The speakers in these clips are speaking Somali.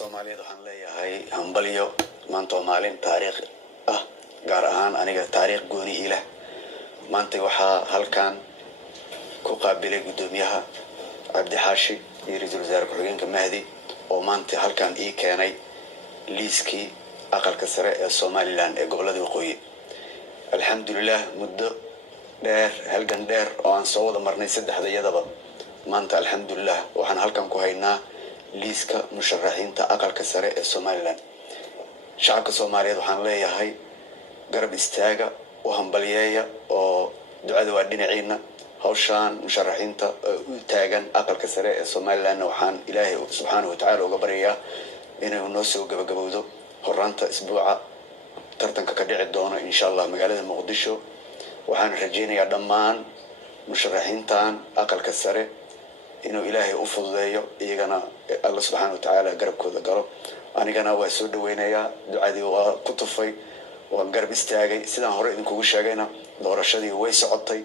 Soomaaliyeed waxaan leeyahay hambalyo maanta oo maalin taariikh ah gaar ahaan aniga taariikh gooni ila maanta waxaa halkan ku qaabilay gudoomiyaha Cabdi Xaashi iyo ra'iisul wasaare ku-xigeenka Mahdi oo maanta halkan ii keenay liiskii aqalka sare ee Soomaaliland ee gobolada Waqooyi. Alxamdulillah muddo dheer halgan dheer oo aan soo wada marnay saddexdayadaba maanta alxamdulillah waxaan halkan ku haynaa liiska musharaxiinta aqalka sare ee Soomaaliland. shacabka Soomaaliyeed waxaan leeyahay garab istaaga oo hambalyeeya oo ducada waa dhinaciina hawshaan musharaxiinta u taagan aqalka sare ee Soomaaliland waxaan Ilaahay subhanahu wa ta'ala uga baryayaa inuu noo soo gabagabowdo horraanta isbuuca tartanka ka dhici doona insha Allah magaalada Muqdisho. waxaan rajaynayaa dhammaan musharaxiintan aqalka sare inuu Ilaahay u fududeeyo iyagana Allah subhanahu wa ta'ala garabkooda galo. anigana waa soo dhaweynayaa ducadii waa ku tufay waan garab istaagay sidaan hore idinkugu sheegayna doorashadii way socotay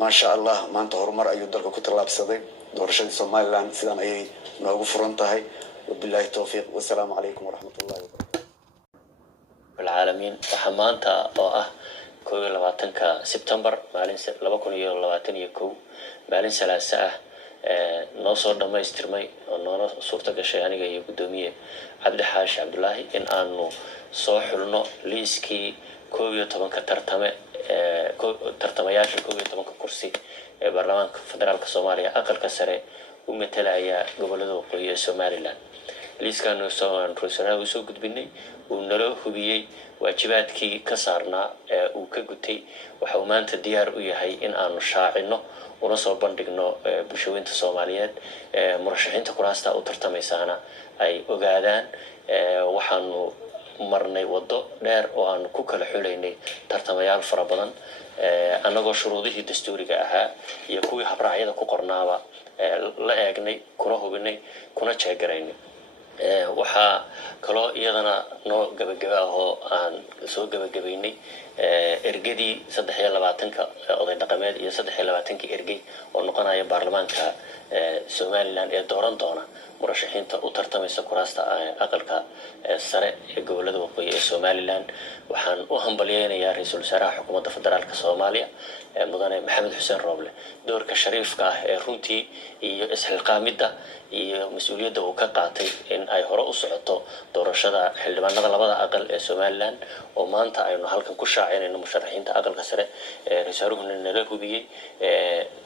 ma sha Allah maanta horumar ayuu dalka ku talaabsaday doorashadii Soomaaliland sidaan ayay noogu furan tahay. wabillahi tawfiiq wassalaamu calaykum waraxmatullaahi wabarakaatuh. العالمين وحمانتا oo ah 22ka September maalin 2022 maalin salaasa ah noo soo dhameystirmay oo noo suurta gashay aniga iyo gudoomiye Cabdi Xaashi Cabdullaahi in aanu soo xulno liiskii 11 tartamayaasha 11 kursi ee baarlamaanka federaalka Soomaaliya aqalka sare u metelaya gobolada Waqooyi ee Soomaaliland. liiskan oo soo gudbinay uu nala hubiyay waajibaadkii ka saarnaa uu ka gutay waxa uu maanta diyaar u yahay in aanu shaacino una soo bandhigno bulshooyinka Soomaaliyeed murashaxiinta kuraasta u tartamaysaana ay ogaadaan waxaanu marnay wado dheer oo aan ku kala xuleynay tartamayaal fara badan anagoo shuruudihii dastuuriga ahaa iyo kuwii habraacyada ku qornaaba la eegnay kuna hubinay kuna jeegaraynay. waxaa kaloo iyadana noo gabagaba oo aan soo gabagabaynay ergadii 23ka oday dhaqameed iyo 23 ergey oo noqonaya baarlamaanka Soomaaliland ee dooran doona murashaxiinta u tartamaysa kuraasta aqalka sare ee gobolada Waqooyi ee Soomaaliland. waxaan u hambalyeeynaa ra'iisul wasaaraha xukuumadda federaalka Soomaaliya mudane Maxamed Xuseen Rooble doorka shariifka ah ee runtii iyo isxilqaamida iyo mas'uuliyadda uu ka qaatay in ay hore u socoto doorashada xildhibaanada labada aqal ee Soomaaliland oo maanta aynu halkan ku shaacinayno musharaxiinta aqalka sare ee ra'iisul nala hubiyay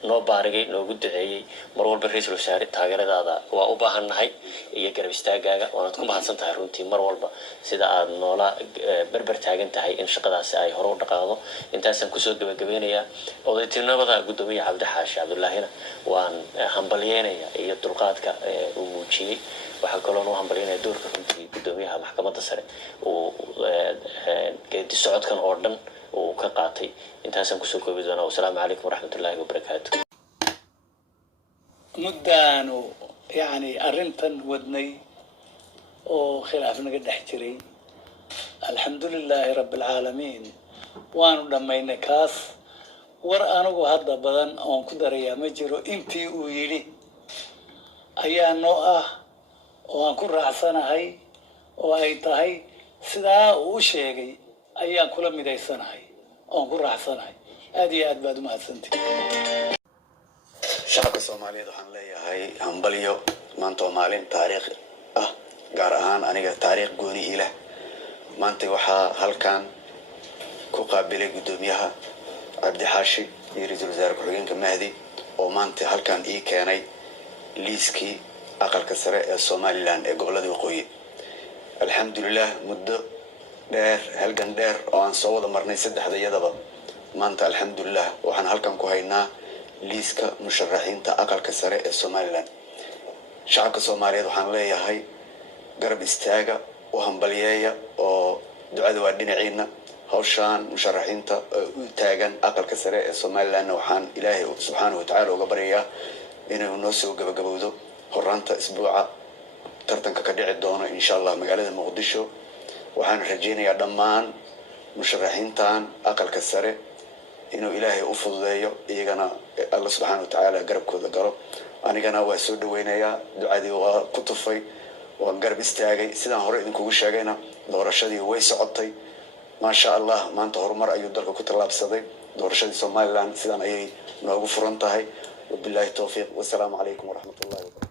noo baarigay noogu duceeyay mar walba ra'iisul wasaare taageeradaada waa u baahannahay iyo garab istaagaaga waad ku mahadsantahay runtii mar walba sida aad noola barbar taagan tahay in shaqadaasi ay hore u dhaqaaqdo. intaasaan kusoo gabagabeynayaa odaytinimada gudoomiye Cabdi Xaashi Cabdullaahina waan hambalyeeynaya iyo dulqaadka uu muujiyay. waxaa kaloo noo hambalyeynaya doorka runtii gudoomiyaha maxkamadda sare uu geedi socodkan oo dhan uu ka qaatay. intaasaan kusoo koobi doonaa. wassalaamu calaykum waraxmatullaahi wabarakaatuh. muddaanu يعني أرنتن ودني وخلافنا قد احتري الحمد لله رب العالمين وانو لما ينكاس ورانو هذا بدن أون كدريا مجرو انتي ويلي أيا نوعه وان كل رأسنا هاي وهي تهاي سدا وشيء أيا كل مدى سنة هاي وان كل رأسنا هاي هذه أدباد ما سنتي. shacabka Soomaaliyeed waxaan leeyahay hambalyo maanta oo maalin taariikh ah gaar ahaan aniga taariikh gooni ila maanta waxaa halkan ku qaabilay gudoomiyaha Cabdi Xaashi iyo ra'iisul wasaare ku-xigeenka Mahdi oo maanta halkan ii keenay liiskii aqalka sare ee Soomaaliland ee gobolada Waqooyi. alxamdulillah muddo dheer halgan dheer oo aan soo wada marnay saddexdayadaba maanta alxamdulillah waxaan halkan ku haynaa liiska musharaxiinta aqalka sare ee Soomaaliland. shacabka Soomaaliyeed waxaan leeyahay garab istaaga oo hambalyeeya oo ducada waa dhinaciina hawshaan musharaxiinta u taagan aqalka sare ee Soomaaliland waxaan Ilaahay subhanahu wa ta'ala uga baryayaa inuu noo soo gabagabowdo horraanta isbuuca tartanka ka dhici doona insha Allah magaalada Muqdisho. waxaan rajaynayaa dhammaan musharaxiintan aqalka sare inuu Ilaahay u fududeeyo iyagana Allah subhanahu wa ta'ala garabkooda galo. anigana waa soo dhaweynayaa ducadii waa ku tufay waan garab istaagay sidaan hore idinkugu sheegayna doorashadii way socotay maasha allah maanta horumar ayuu dalka ku tallaabsaday doorashadii Somaliland sidaan ayay noogu furan tahay wabillahi tawfiiq wassalaamu calaykum waraxmatullaahi wabarakaatuh